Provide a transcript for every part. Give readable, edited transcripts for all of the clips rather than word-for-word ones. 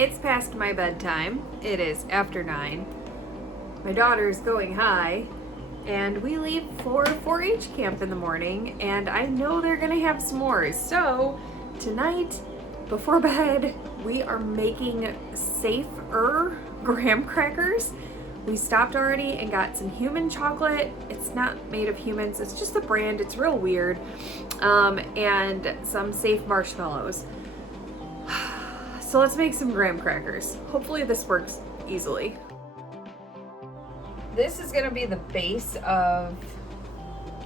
It's past my bedtime. It is after 9. My daughter's going high, and we leave for 4-H camp in the morning, and I know they're gonna have s'mores. So tonight, before bed, we are making safer graham crackers. We stopped already and got some human chocolate. It's not made of humans, it's just the brand, it's real weird. And some safe marshmallows. So let's make some graham crackers. Hopefully this works easily. This is gonna be the base of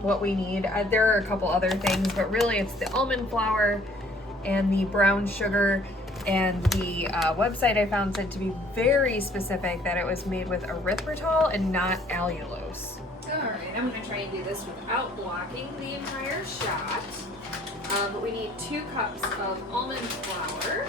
what we need. There are a couple other things, but really it's the almond flour and the brown sugar. And the website I found said to be very specific that it was made with erythritol and not allulose. All right, I'm gonna try and do this without blocking the entire shot. But we need 2 cups of almond flour.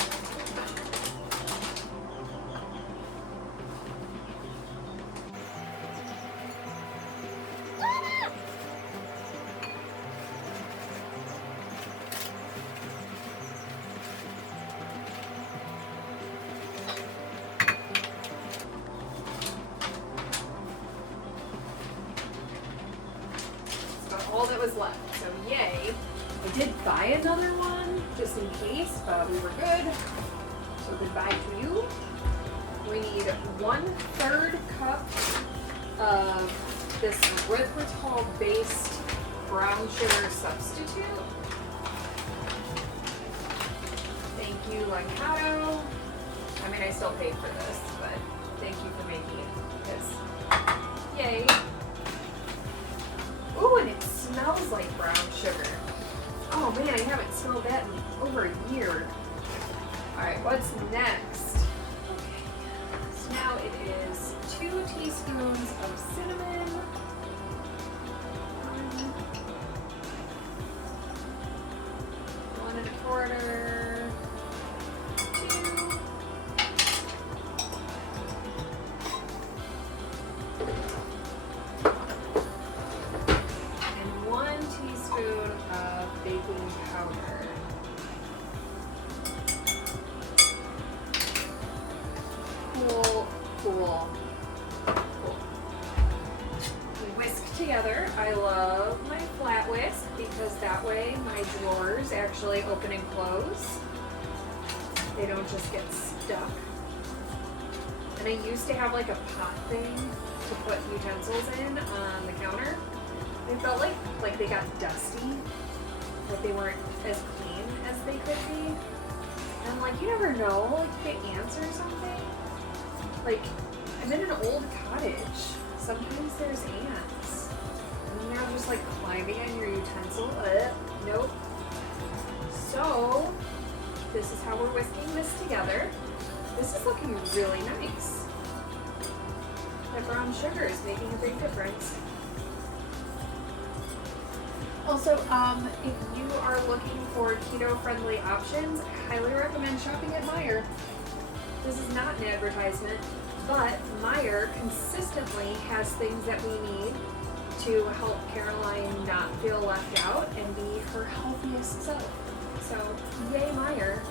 All that was left, so yay. I did buy another one just in case, but we were good. So goodbye to you. We need 1/3 cup of this erythritol based brown sugar substitute. Thank you, Keto. I mean, I still paid for this, but thank you for making it because yay. Ooh, and it smells like brown sugar. Oh man, I haven't smelled that in over a year. Alright, what's next? Okay, so now it is 2 teaspoons of cinnamon. 1 1/4. 2. Baking powder. Cool. We whisk together. I love my flat whisk because that way my drawers actually open and close. They don't just get stuck. And I used to have like a pot thing to put utensils in on the counter. They felt like they got dusty. Like they weren't as clean as they could be. And I'm like, you never know, like you get ants or something. Like, I'm in an old cottage. Sometimes there's ants. And they're just like climbing on your utensil. Nope. So, this is how we're whisking this together. This is looking really nice. That brown sugar is making a big difference. Also, if you are looking for keto-friendly options, I highly recommend shopping at Meijer. This is not an advertisement, but Meijer consistently has things that we need to help Caroline not feel left out and be her healthiest self. So, yay Meijer.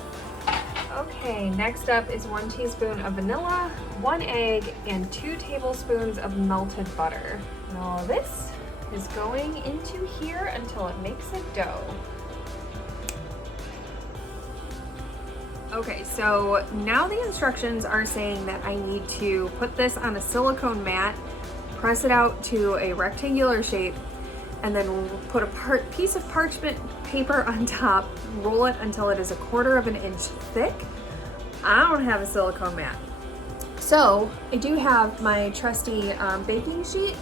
Okay, next up is 1 teaspoon of vanilla, 1 egg, and 2 tablespoons of melted butter. And all of this is going into here until it makes a dough. Okay, so now the instructions are saying that I need to put this on a silicone mat, press it out to a rectangular shape, and then put a piece of parchment paper on top, roll it until it is 1/4 of an inch thick. I don't have a silicone mat. So I do have my trusty baking sheet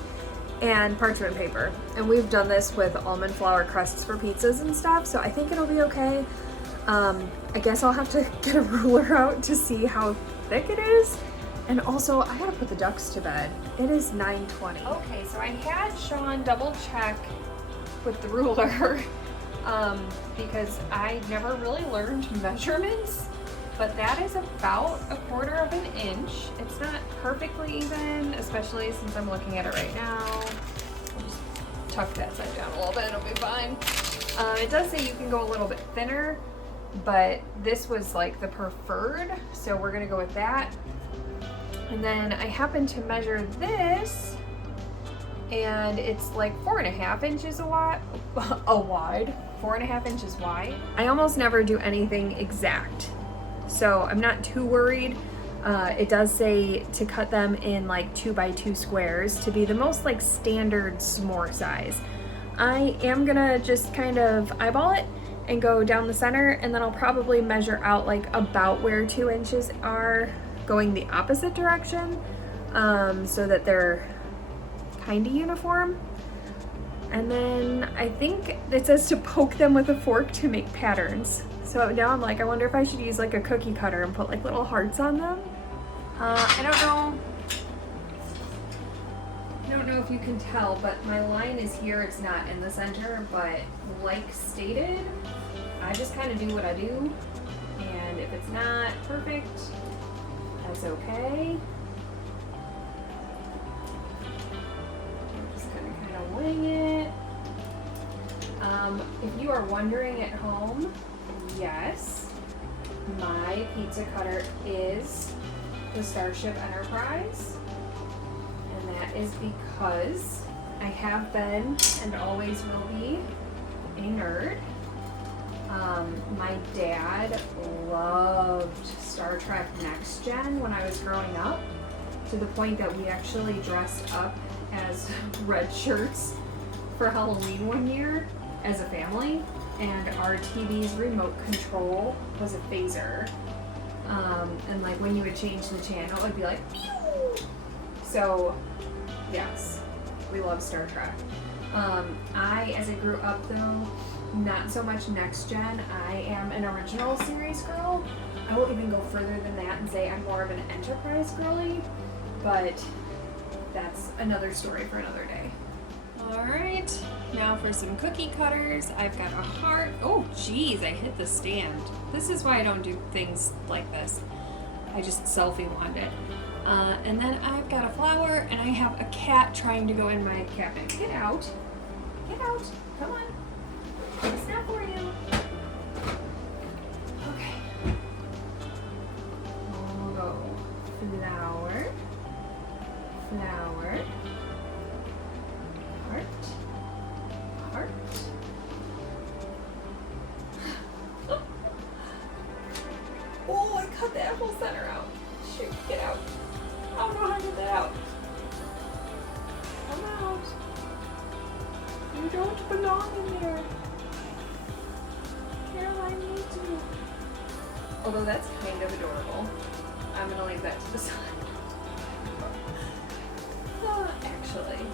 and parchment paper. And we've done this with almond flour crusts for pizzas and stuff, so I think it'll be okay. I guess I'll have to get a ruler out to see how thick it is. And also, I gotta put the ducks to bed. It is 9:20. Okay, so I had Sean double check with the ruler because I never really learned measurements, but that is about 1/4 of an inch. It's not perfectly even, especially since I'm looking at it right now. I'll just tuck that side down a little bit, it'll be fine. It does say you can go a little bit thinner, but this was like the preferred, so we're gonna go with that. And then I happened to measure this, and it's like 4.5 inches wide, 4.5 inches wide. I almost never do anything exact, so I'm not too worried. It does say to cut them in like 2x2 squares to be the most like standard s'more size. I am gonna just kind of eyeball it and go down the center, and then I'll probably measure out like about where 2 inches are going the opposite direction, so that they're kind of uniform. And then I think it says to poke them with a fork to make patterns. So now I'm like, I wonder if I should use like a cookie cutter and put like little hearts on them. I don't know if you can tell, but my line is here. It's not in the center, but like stated, I just kind of do what I do. And if it's not perfect, that's okay. I'm just gonna kind of wing it. If you are wondering at home, yes, my pizza cutter is the Starship Enterprise, and that is because I have been and always will be a nerd. My dad loved Star Trek Next Gen when I was growing up, to the point that we actually dressed up as red shirts for Halloween one year as a family, and our TV's remote control was a phaser. And like when you would change the channel, it would be like, pew! So yes, we love Star Trek. As I grew up though, not so much Next Gen. I am an original series girl. I will even go further than that and say I'm more of an Enterprise girly, but that's another story for another day. All right, now for some cookie cutters. I've got a heart. Oh geez, I hit the stand. This is why I don't do things like this. I just selfie wand it. And then I've got a flower, and I have a cat trying to go in my cabinet. Get out. Get out. Come on. It's not for you. Okay. We'll go flower, flower, heart, heart. Oh, I cut that whole center out. Shoot, get out. I don't know how to get that out. Come out. You don't belong in there. Caroline needs you. Although that's kind of adorable. I'm gonna leave that to the side. Actually.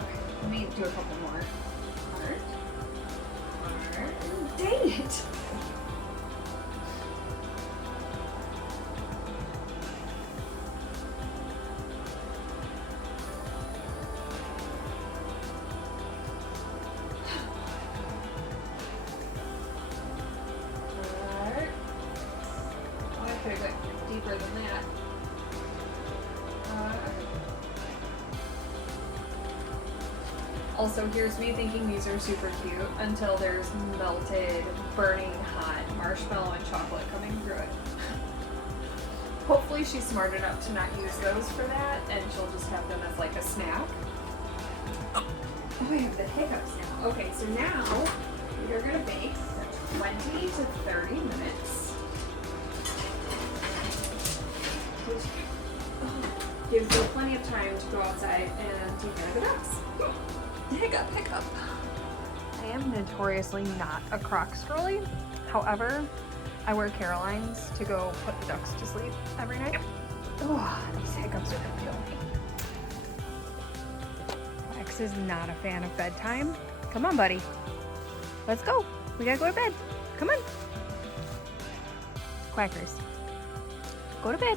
Okay, let me do a couple more. Heart. Heart. Dang it! Could have got deeper than that. Also, here's me thinking these are super cute until there's melted, burning hot marshmallow and chocolate coming through it. Hopefully she's smart enough to not use those for that, and she'll just have them as like a snack. Oh, I have the hiccups now. Okay, so now we are gonna bake for 20 to 30 minutes. Which gives you plenty of time to go outside and take care of the ducks. Hiccup, hiccup. I am notoriously not a Crocs girly. However, I wear Caroline's to go put the ducks to sleep every night. Oh, these hiccups are gonna kill me. X is not a fan of bedtime. Come on, buddy. Let's go. We gotta go to bed. Come on. Quackers. Go to bed.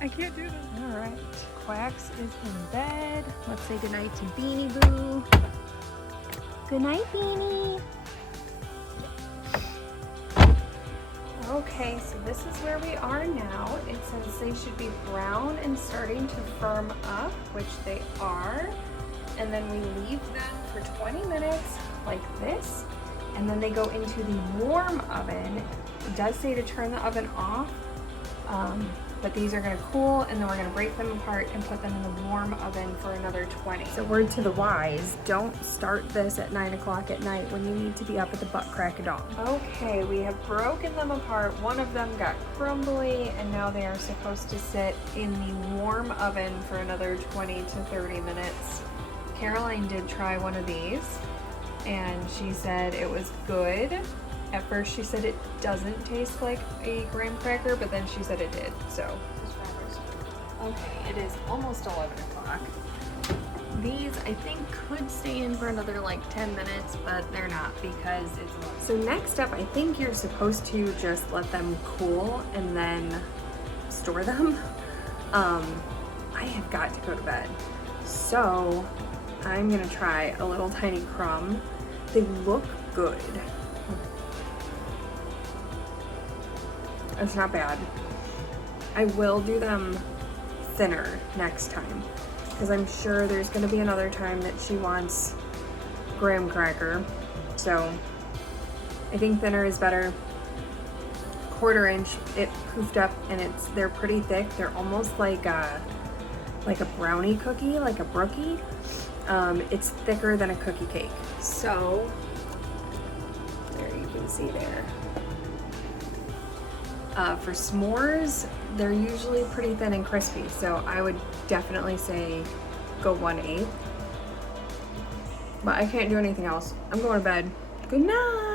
I can't do this. All right, Quacks is in bed. Let's say goodnight to Beanie Boo. Good night, Beanie. Okay, so this is where we are now. It says they should be brown and starting to firm up, which they are. And then we leave them for 20 minutes like this. And then they go into the warm oven. It does say to turn the oven off, but these are gonna cool, and then we're gonna break them apart and put them in the warm oven for another 20. So word to the wise, don't start this at 9 o'clock at night when you need to be up at the butt crack of dawn. Okay, we have broken them apart. One of them got crumbly, and now they are supposed to sit in the warm oven for another 20 to 30 minutes. Caroline did try one of these, and she said it was good. At first she said it doesn't taste like a graham cracker, but then she said it did, so. Okay, it is almost 11 o'clock. These I think could stay in for another like 10 minutes, but they're not because it's 11. So next up, I think you're supposed to just let them cool and then store them. I have got to go to bed. So I'm gonna try a little tiny crumb. They look good. It's not bad. I will do them thinner next time because I'm sure there's going to be another time that she wants graham cracker. So I think thinner is better. 1/4 inch, it poofed up, and they're pretty thick. They're almost like a brownie cookie, like a brookie. It's thicker than a cookie cake. So there you can see there. For s'mores, they're usually pretty thin and crispy, so I would definitely say go 1/8. But I can't do anything else. I'm going to bed. Good night!